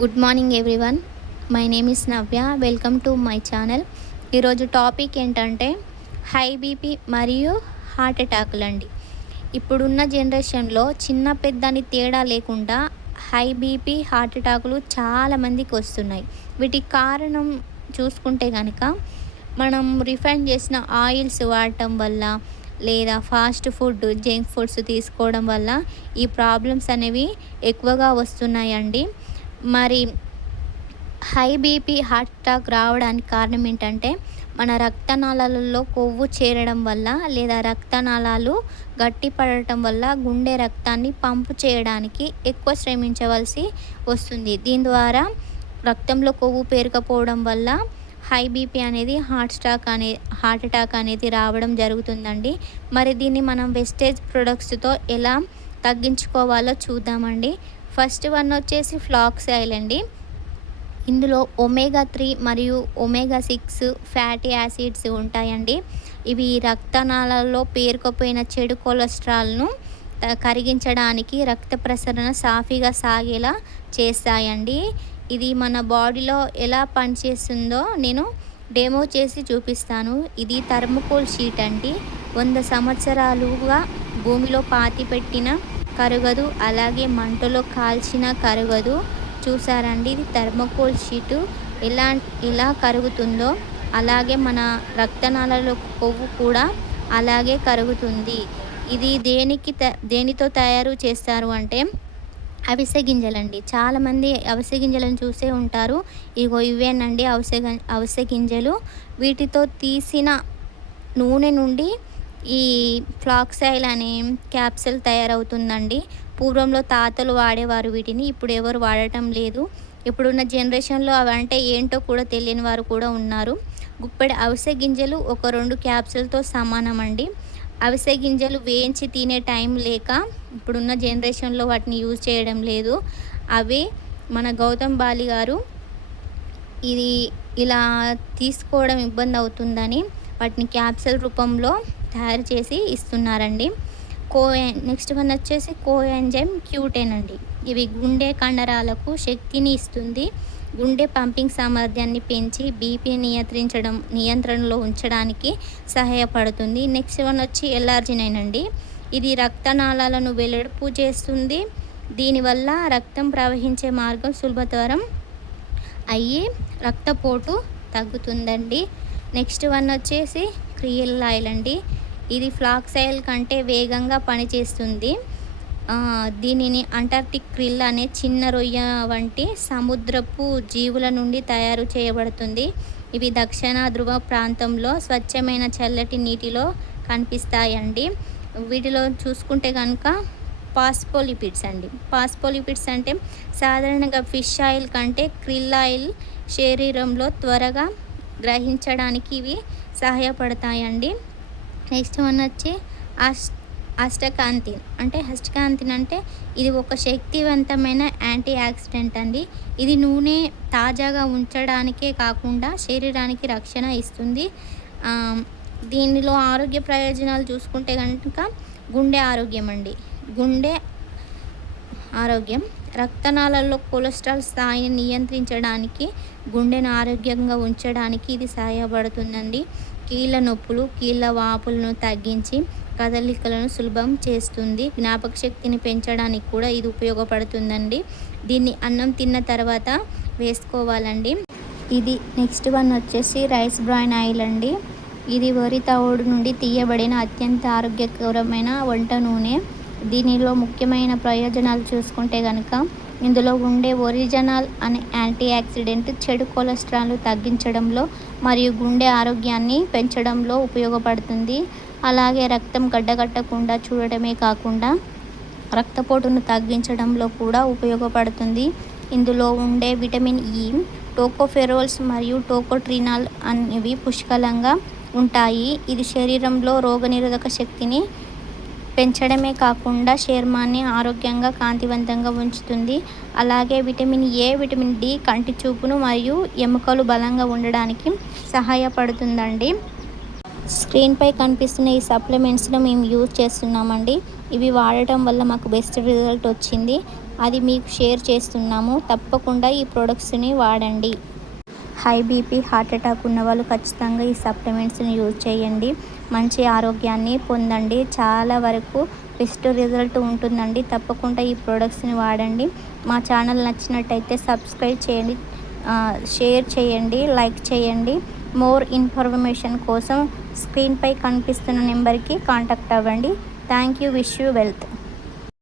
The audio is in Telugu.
Good morning everyone. My name is Navya. Welcome to my channel. ఈరోజు టాపిక్ ఏంటంటే హై బీపీ మరియు హార్ట్ అటాకులండి. ఇప్పుడున్న జనరేషన్లో చిన్న పెద్దని తేడా లేకుండా హై బీపీ హార్ట్ అటాకులు చాలామందికి వస్తున్నాయి. వీటికి కారణం చూసుకుంటే కనుక మనం రిఫైన్ చేసిన ఆయిల్స్ వాడటం వల్ల లేదా ఫాస్ట్ ఫుడ్ జంక్ ఫుడ్స్ తీసుకోవడం వల్ల ఈ ప్రాబ్లమ్స్ అనేవి ఎక్కువగా వస్తున్నాయండి. మరి హై బీపీ హార్ట్ అటాక్ రావడానికి కారణం ఏంటంటే మన రక్తనాళాలలో కొవ్వు చేరడం వల్ల లేదా రక్తనాళాలు గట్టిపడటం వల్ల గుండె రక్తాన్ని పంపు చేయడానికి ఎక్కువ శ్రమించవలసి వస్తుంది. దీని ద్వారా రక్తంలో కొవ్వు పేరుకపోవడం వల్ల హై బీపీ అనేది హార్ట్ అటాక్ అనేది రావడం జరుగుతుందండి. మరి దీన్ని మనం వెస్టేజ్ ప్రొడక్ట్స్తో ఎలా తగ్గించుకోవాలో చూద్దామండి. ఫస్ట్ వన్ వచ్చేసి ఫ్లాక్స్ ఆయిల్ అండి. ఇందులో ఒమేగా 3 మరియు ఒమేగా 6 ఫ్యాటీ యాసిడ్స్ ఉంటాయండి. ఇవి రక్తనాళాల్లో పేరుకుపోయిన చెడు కొలెస్ట్రాల్ను కరిగించడానికి రక్త ప్రసరణ సాఫీగా సాగేలా చేస్తాయండి. ఇది మన బాడీలో ఎలా పనిచేస్తుందో నేను డెమో చేసి చూపిస్తాను. ఇది థర్మోకోల్ షీట్ అండి. 100 సంవత్సరాలుగా భూమిలో పాతిపెట్టిన కరగదు, అలాగే మంటలో కాల్చిన కరగదు. చూసారండి, ఇది థర్మోకోల్ షీటు ఎలా కరుగుతుందో అలాగే మన రక్తనాళాలలో కొవ్వు కూడా అలాగే కరుగుతుంది. ఇది దేనితో తయారు చేస్తారు అంటే అవిసె గింజలండి. చాలామంది అవిసె గింజలను చూసే ఉంటారు. ఇవేనండి అవిసె గింజలు. వీటితో తీసిన నూనె నుండి ఈ ఫ్లాక్స్ ఆయిల్ అనే క్యాప్సూల్ తయారవుతుందండి. పూర్వంలో తాతలు వాడేవారు వీటిని, ఇప్పుడు ఎవరు వాడటం లేదు. ఇప్పుడున్న జనరేషన్లో అవి అంటే ఏంటో కూడా తెలియని వారు కూడా ఉన్నారు. గుప్పెడి అవిసె గింజలు ఒక 2 క్యాప్సూల్తో సమానం అండి. అవిసె గింజలు వేయించి తినే టైం లేక ఇప్పుడున్న జనరేషన్లో వాటిని యూజ్ చేయడం లేదు. అవి మన గౌతమ్ బాలి గారు ఇది ఇలా తీసుకోవడం ఇబ్బంది అవుతుందని వాటిని క్యాప్సూల్ రూపంలో తయారు చేసి ఇస్తున్నారండి. నెక్స్ట్ వన్ వచ్చేసి కోఎంజైమ్ Q10 అండి. ఇవి గుండె కండరాలకు శక్తిని ఇస్తుంది. గుండె పంపింగ్ సామర్థ్యాన్ని పెంచి బీపీ నియంత్రణలో ఉంచడానికి సహాయపడుతుంది. నెక్స్ట్ వన్ వచ్చి ఎల్ఆర్జినైన్ అండి. ఇది రక్తనాళాలను వెడల్పు చేస్తుంది. దీనివల్ల రక్తం ప్రవహించే మార్గం సులభతరం అయ్యి రక్తపోటు తగ్గుతుందండి. నెక్స్ట్ వన్ వచ్చేసి క్రియల్ ఆయిల్ అండి. ఇది ఫ్లాక్స్ ఆయిల్ కంటే వేగంగా పనిచేస్తుంది. దీనిని అంటార్క్టిక్ క్రిల్ అనే చిన్న రొయ్య వంటి సముద్రపు జీవుల నుండి తయారు చేయబడుతుంది. ఇవి దక్షిణ ధ్రువ ప్రాంతంలో స్వచ్ఛమైన చల్లటి నీటిలో కనిపిస్తాయండి. వీటిలో చూసుకుంటే కనుక పాస్పోలిపిడ్స్ అండి. పాస్పోలిపిడ్స్ అంటే సాధారణంగా ఫిష్ ఆయిల్ కంటే క్రిల్ ఆయిల్ శరీరంలో త్వరగా గ్రహించడానికి ఇవి సహాయపడతాయండి. నెక్స్ట్ వన్ వచ్చి అస్టకాంతిన్ అంటే ఇది ఒక శక్తివంతమైన యాంటీ ఆక్సిడెంట్ అండి. ఇది నూనె తాజాగా ఉంచడానికే కాకుండా శరీరానికి రక్షణ ఇస్తుంది. దీనిలో ఆరోగ్య ప్రయోజనాలు చూసుకుంటే కనుక గుండె ఆరోగ్యం అండి. గుండె ఆరోగ్యం, రక్తనాళాల్లో కొలెస్ట్రాల్ స్థాయిని నియంత్రించడానికి, గుండెను ఆరోగ్యంగా ఉంచడానికి ఇది సహాయపడుతుందండి. కీళ్ళ నొప్పులు, కీళ్ళ వాపులను తగ్గించి కదలికలను సులభం చేస్తుంది. జ్ఞాపక శక్తిని పెంచడానికి కూడా ఇది ఉపయోగపడుతుందండి. దీన్ని అన్నం తిన్న తర్వాత వేసుకోవాలండి. ఇది నెక్స్ట్ వన్ వచ్చేసి రైస్ బ్రాన్ ఆయిల్ అండి. ఇది వరి తవుడు నుండి తీయబడిన అత్యంత ఆరోగ్యకరమైన వంట నూనె. దీనిలో ముఖ్యమైన ప్రయోజనాలు చూసుకుంటే కనుక ఇందులో ఉండే ఒరిజినల్ అనే యాంటీ ఆక్సిడెంట్ చెడు కొలెస్ట్రాల్ తగ్గించడంలో మరియు గుండె ఆరోగ్యాన్ని పెంచడంలో ఉపయోగపడుతుంది. అలాగే రక్తం గడ్డగట్టకుండా చూడటమే కాకుండా రక్తపోటును తగ్గించడంలో కూడా ఉపయోగపడుతుంది. ఇందులో ఉండే విటమిన్ ఇ, టోకోఫెరోల్స్ మరియు టోకోట్రినాల్ అనేవి పుష్కలంగా ఉంటాయి. ఇది శరీరంలో రోగనిరోధక శక్తిని పెంచడమే కాకుండా చర్మాన్ని ఆరోగ్యంగా కాంతివంతంగా ఉంచుతుంది. అలాగే విటమిన్ ఏ, విటమిన్ డి కంటి చూపును మరియు ఎముకలు బలంగా ఉండడానికి సహాయపడుతుందండి. స్క్రీన్పై కనిపిస్తున్న ఈ సప్లిమెంట్స్ను మేము యూజ్ చేస్తున్నామండి. ఇవి వాడటం వల్ల మాకు బెస్ట్ రిజల్ట్ వచ్చింది. అది మీకు షేర్ చేస్తున్నాము. తప్పకుండా ఈ ప్రొడక్ట్స్ని వాడండి. హై బీపీ, హార్ట్ అటాక్ ఉన్న వాళ్ళు ఖచ్చితంగా ఈ సప్లిమెంట్స్ని యూజ్ చేయండి. మంచి ఆరోగ్యాన్ని పొందండి. చాలా వరకు బెస్ట్ రిజల్ట్ ఉంటుందండి. తప్పకుండా ఈ ప్రొడక్ట్స్ని వాడండి. మా ఛానల్ నచ్చినట్టయితే సబ్స్క్రైబ్ చేయండి, షేర్ చేయండి, లైక్ చేయండి. మోర్ ఇన్ఫర్మేషన్ కోసం స్క్రీన్పై కనిపిస్తున్న నెంబర్కి కాంటాక్ట్ అవ్వండి. Thank you. Wish you wealth.